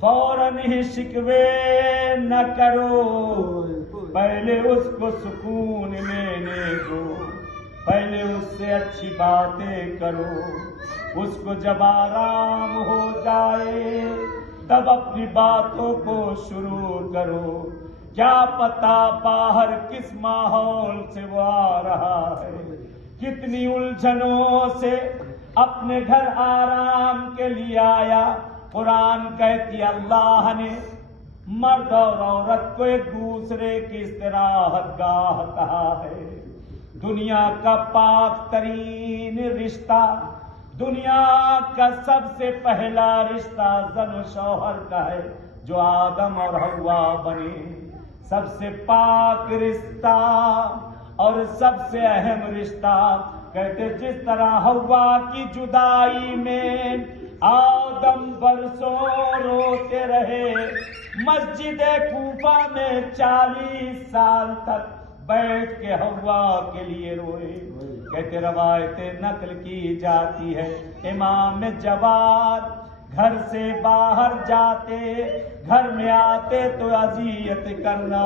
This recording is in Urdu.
فوراً ہی شکوے نہ کرو، پہلے اس کو سکون لینے دو، پہلے اس سے اچھی باتیں کرو، اس کو جب آرام ہو جائے تب اپنی باتوں کو شروع کرو۔ کیا پتا باہر کس ماحول سے وہ آ رہا ہے، کتنی الجھنوں سے اپنے گھر آرام کے لیے آیا۔ قرآن کہتی اللہ نے مرد اور عورت کو ایک دوسرے کی استراحت گاہ کہا ہے۔ دنیا کا پاک ترین رشتہ، دنیا کا سب سے پہلا رشتہ زن و شوہر کا ہے جو آدم اور حوا بنے۔ سب سے پاک رشتہ اور سب سے اہم رشتہ، کہتے جس طرح حوا کی جدائی میں آدم برسوں روتے رہے، مسجد کوفہ میں 40 سال تک بیٹھ کے حوا کے لیے روئے۔ کہتے روایتیں نقل کی جاتی ہے امام جواد گھر سے باہر جاتے، گھر میں آتے تو اذیت کرنا